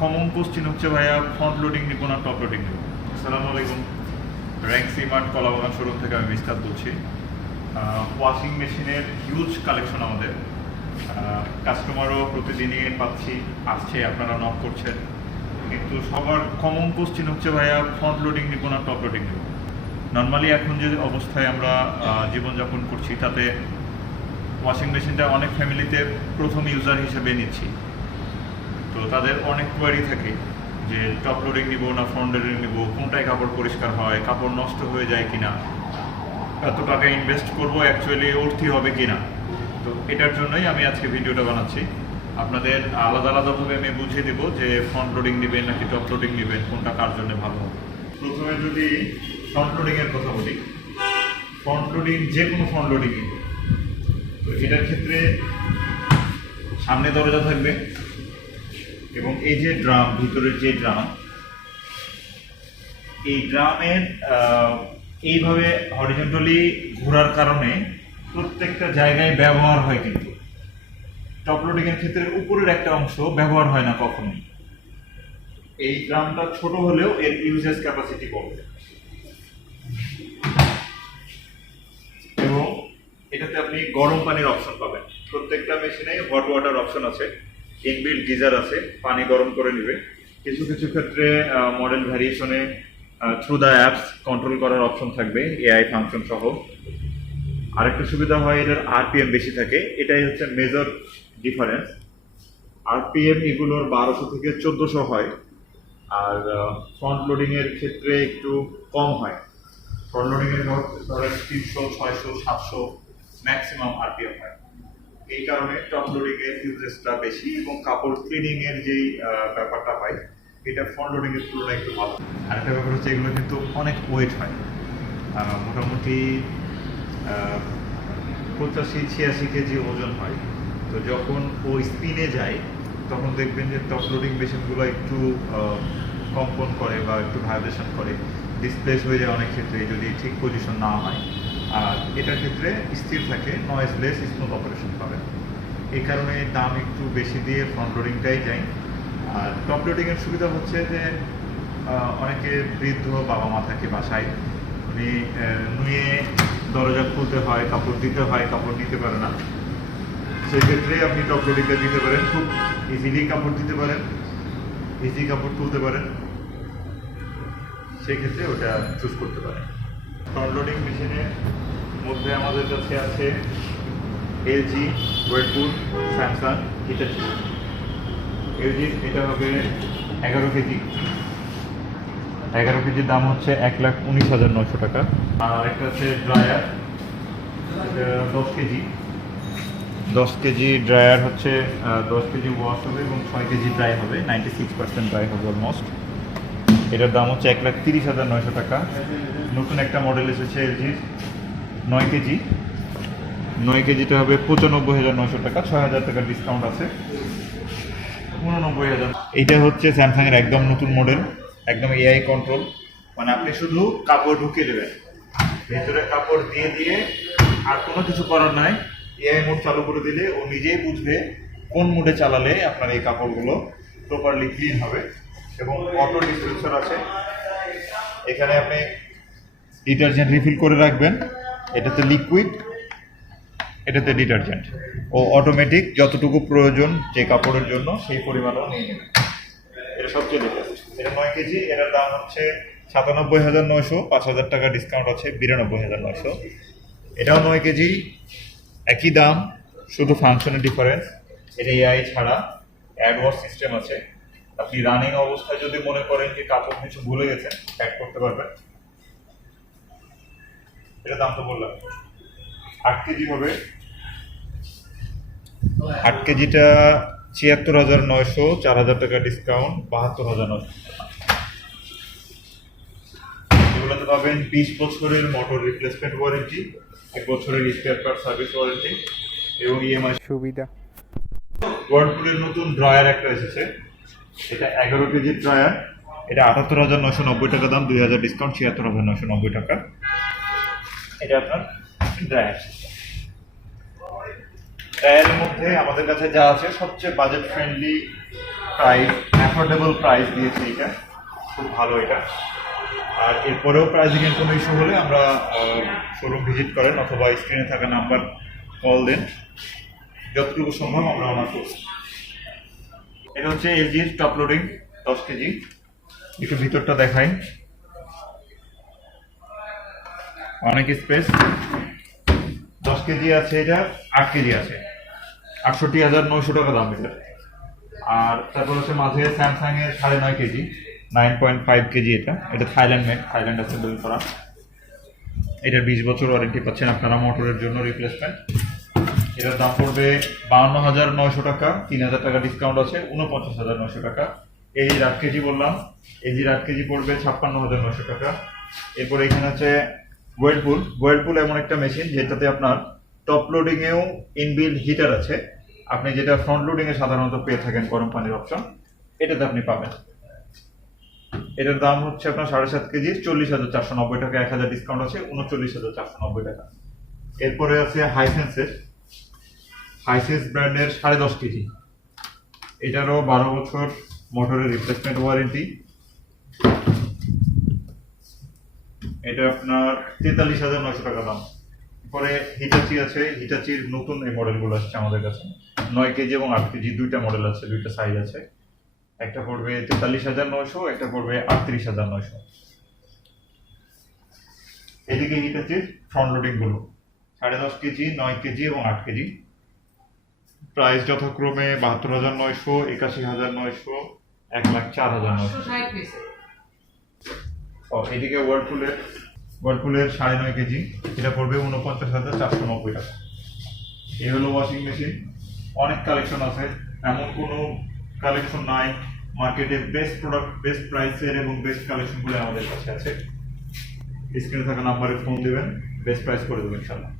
Common question হচ্ছে ভাইয়া front loading নিব না টপ লোডিং নিব? আসসালামু আলাইকুম। র্যাঙ্ক সিমার্ট কলাবাগান শোরুম থেকে আমি বিস্তার বলছি। ওয়াশিং মেশিনের হিউজ কালেকশন আমাদের। কাস্টমারও প্রতিদিনই পাচ্ছি, আসছে, আপনারা নক করছেন। কিন্তু সবার কমন কোশ্চেন হচ্ছে ভাইয়া ফ্রন্ট লোডিং নিব না টপ লোডিং নিব? নর্মালি এখন যে অবস্থায় আমরা জীবনযাপন করছি, তাতে ওয়াশিং মেশিনটা অনেক ফ্যামিলিতে প্রথম ইউজার হিসেবে নিচ্ছি। তো তাদের অনেক কোয়ারি থাকে যে টপ লোডিং নিব না ফ্রন্ট লোডিং নিব, কোনটায় কাপড় পরিষ্কার হয়, কাপড় নষ্ট হয়ে যায় কিনা, এত টাকা ইনভেস্ট করব অ্যাকচুয়ালি অর্থী হবে কিনা। তো এটার জন্যই আমি আজকে ভিডিওটা বানাচ্ছি। আপনাদের আলাদা আলাদাভাবে আমি বুঝিয়ে দেবো যে ফ্রন্ট লোডিং নেবেন নাকি টপ লোডিং নেবেন, কোনটা কার জন্য ভালো হবে। প্রথমে যদি ফ্রন্ট লোডিং এর কথা বলি ফ্রন্ট লোডিং যে কোনো ফ্রন্ট লোডিং তো এটার ক্ষেত্রে সামনে দরজা থাকবে এবং এই যে ড্রাম, ভিতরের যে ড্রাম, এই ড্রামের এইভাবে হরিজন্টালি ঘোরার কারণে প্রত্যেকটা জায়গায় ব্যবহার হয় কিন্তু। টপ লোডিং এর ক্ষেত্রে উপরের একটা অংশ ব্যবহার হয় না কখনোই। এই ড্রামটা ছোট হলেও এর ইউজেস ক্যাপাসিটি কম। এবং এটাতে আপনি গরম পানির অপশন পাবেন। প্রত্যেকটা মেশিনে হট ওয়াটার অপশন আছে। ইনবিল্ট গিজার আছে, পানি গরম করে নেবে। কিছু কিছু ক্ষেত্রে মডেল ভ্যারিয়েশনে থ্রু দ্য অ্যাপস কন্ট্রোল করার অপশন থাকবে এআই ফাংশন সহ। আরেকটা সুবিধা হয়, এটার আরপিএম বেশি থাকে, এটাই হচ্ছে মেজর ডিফারেন্স আরপিএম এগুলোর বারোশো থেকে চোদ্দোশো হয়, আর ফ্রন্ট লোডিং এর ক্ষেত্রে একটু কম হয়। ফ্রন্ট লোডিং এর ধরেন তিনশো, ছয়শো, সাতশো ম্যাক্সিমাম আরপিএম হয়। এই কারণে টপ লোডিং এর ইউজেসটা বেশি এবং কাপড় ক্লিনিং এর যেই ব্যাপারটা হয়, এটা ফ্রন্ট লোডিং এর তুলনায় একটু ভালো। আরেকটা ব্যাপার হচ্ছে এগুলো কিন্তু অনেক ওয়েট হয়। মোটামুটি পঁচাশি, ছিয়াশি কেজি ওজন হয়। তো যখন ও স্পিনে যায়, তখন দেখবেন যে টপ লোডিং মেশিনগুলো একটু কম্পন করে বা একটু ভাইব্রেশন করে। ডিসপ্লেস হয়ে যায় অনেক ক্ষেত্রে, যদি ঠিক পজিশন না হয়। আর এটার ক্ষেত্রে স্থির থাকে নয়েজলেস স্মুথ অপারেশন পাবেন। এই কারণে দাম একটু বেশি দিয়ে ফ্রন্ট লোডিংটাই যায় আর টপ লোডিংয়ের সুবিধা হচ্ছে যে অনেকে বৃদ্ধ বাবা মা থাকে বাসায়। উনি নুয়ে দরজা খুলতে হয়, কাপড় দিতে হয়, কাপড় নিতে পারে না। সেক্ষেত্রে আপনি টপ লোডিংটা দিতে পারেন। খুব ইজিলি কাপড় দিতে পারেন। ইজি কাপড় তুলতে পারেন। সেই ক্ষেত্রে ওটা চুজ করতে পারেন। ফ্রন্ট লোডিং মেশিনের মধ্যে আমাদের কাছে আছে LG Whirlpool Samsung Hitachi. LG এটা হবে এগারো কেজি। এগারো কেজির দাম হচ্ছে এক লাখ উনিশ হাজার নশো টাকা। আর একটা হচ্ছে ড্রায়ার এটা দশ কেজি। দশ কেজি ড্রায়ার হচ্ছে দশ কেজি ওয়াশ হবে এবং ছয় কেজি ড্রাই হবে নাইনটি সিক্স পার্সেন্ট ড্রাই হবে অলমোস্ট এটার দাম হচ্ছে এক লাখ তিরিশ হাজার নয়শো টাকা। নতুন একটা মডেল এসেছে এলজির নয় কেজি। নয় কেজিটা হবে পঁচানব্বই হাজার নয়শো টাকা, ছয় হাজার টাকার ডিসকাউন্ট আছে। উননব্বই হাজার। এইটা হচ্ছে স্যামসাংয়ের একদম নতুন মডেল একদম এআই কন্ট্রোল মানে আপনি শুধু কাপড় ঢুকিয়ে দেবেন। ভেতরে কাপড় দিয়ে দিয়ে আর কোনো কিছু করার নাই। এআই মোড চালু করে দিলে ও নিজেই বুঝবে কোন মোডে চালালে আপনার এই কাপড়গুলো প্রপারলি ক্লিন হবে। এবং অটো ডিসপেন্সার আছে। এখানে আপনি ডিটারজেন্ট রিফিল করে রাখবেন। এটাতে লিকুইড এটাতে ডিটারজেন্ট। ও অটোমেটিক যতটুকু প্রয়োজন যে কাপড়ের জন্য সেই পরিমাণও নিয়ে নেবে। এটা সবচেয়ে লেটেস্ট এটা নয় কেজি, এটার দাম হচ্ছে সাতানব্বই হাজার নয়শো, পাঁচ হাজার টাকা ডিসকাউন্ট আছে, বিরানব্বই হাজার নয়শো। এটাও নয় কেজি, একই দাম, শুধু ফাংশনের ডিফারেন্স এটা এআই ছাড়া অ্যাডওয়ার্স সিস্টেম আছে। আপনি রানিং অবস্থায় যদি মনে করেন যে কাপড় কিছু ভুলে গেছেন অ্যাড করতে পারবেন। এটা দাম তো বললাম। আট কেজি হবে। আট কেজিটা ছিয়াত্তর হাজার নয়শো চার হাজার টাকা ডিসকাউন্ট বাহাত্তর হাজার নয়শো এগুলোতে পাবেন বিশ বছরের মোটর রিপ্লেসমেন্ট ওয়ারেন্টি এক বছরের স্পেয়ার পার্ট সার্ভিস ওয়ারেন্টি এবং ইএমআই সুবিধা। ওয়ার্ডপুলের নতুন ড্রয়ার একটা এসেছে। এটা এগারো কেজির ড্রয়ার এটা আটাত্তর হাজার নশো নব্বই টাকা দাম দুই হাজার ডিসকাউন্ট ছিয়াত্তর হাজার নশো নব্বই টাকা। এটা আপনার ড্রয়ার ড্রায়ারের মধ্যে আমাদের কাছে যা আছে, সবচেয়ে budget friendly price affordable price দিয়েছে এটা। খুব ভালো এটা। আর এরপরেও প্রাইসিং এর কোনো ইস্যু হলে আমরা শোরুম ভিজিট করেন অথবা স্ক্রিনে থাকা নাম্বার কল দেন। যতটুকু সম্ভব আমরা অনার করব এটা হচ্ছে এলজি টপ লোডিং দশ কেজি। একটু ভিতরটা দেখাই। অনেক স্পেস কেজি আছে এটা, আট কেজি আছে। আটষট্টি হাজার নয়শো টাকা দাম এটা। আর তারপর হচ্ছে মাঝে স্যামসাং এর সাড়ে নয় KG nine point five KG এটা। এটা থাইল্যান্ড মেড থাইল্যান্ড অ্যাসেম্বল করা। এটা বিশ বছর ওয়ারেন্টি পাচ্ছেন আপনারা মোটরের জন্য রিপ্লেসমেন্ট এটার দাম পড়বে বাউন্ন হাজার নয়শো টাকা, তিন হাজার টাকা ডিসকাউন্ট আছে উনপঞ্চাশ হাজার নয়শো টাকা। এই আট কেজি বললাম, এই আট কেজি পড়বে ছাপ্পান্ন হাজার নয়শো টাকা। এরপর এখানে আছে ওয়েলপুল ওয়েলপুল এমন একটা মেশিন যেটাতে আপনার টপ লোডিং এও ইনবিল্ড হিটার আছে। আপনি যেটা ফ্রন্ট লোডিং এ সাধারণত পেয়ে থাকেন গরম পানির অপশন এটাতে আপনি পাবেন। এটার দাম হচ্ছে আপনার সাড়ে সাত কেজি, চল্লিশ হাজার চারশো নব্বই টাকা, এক হাজার ডিসকাউন্ট আছে, উনচল্লিশ হাজার চারশো নব্বই টাকা। এরপরে আছে হাইসেন্সের হাইসেন্স ব্র্যান্ডের সাড়ে দশ কেজি। এটারও বারো বছর মোটরের রিপ্লেসমেন্ট ওয়ারেন্টি এটা আপনার তেতাল্লিশ হাজার নয়শো টাকা দাম। পরে হিটাচি আছে হিটাচির নতুন এই মডেলগুলো আসছে আমাদের কাছে। নয় কেজি এবং আট কেজি দুইটা মডেল আছে দুইটা সাইজ আছে। একটা পড়বে তেতাল্লিশ হাজার নয়শো একটা পড়বে আটত্রিশ হাজার নয়শো। এদিকে হিটাচির ফ্রন্ট লোডিংগুলো সাড়ে দশ কেজি নয় কেজি এবং আট কেজি। প্রাইস যথাক্রমে বাহাত্তর হাজার নয়শো একাশি হাজার নয়শো এক লাখ চার হাজার নয়শো। এদিকে ওয়ার্লপুলের ওয়ার্লপুলের সাড়ে নয় কেজি, এটা পড়বে উনপঞ্চাশ হাজার চারশো নব্বই টাকা। এই হলো ওয়াশিং মেশিন অনেক কালেকশন আছে। এমন কোনো কালেকশন নাই। মার্কেটে বেস্ট প্রোডাক্ট বেস্ট প্রাইসের এবং বেস্ট কালেকশনগুলো আমাদের কাছে আছে। স্ক্রিনে থাকা নাম্বারে ফোন দেবেন বেস্ট প্রাইস করে দেবেন, ইনশাল্লাহ।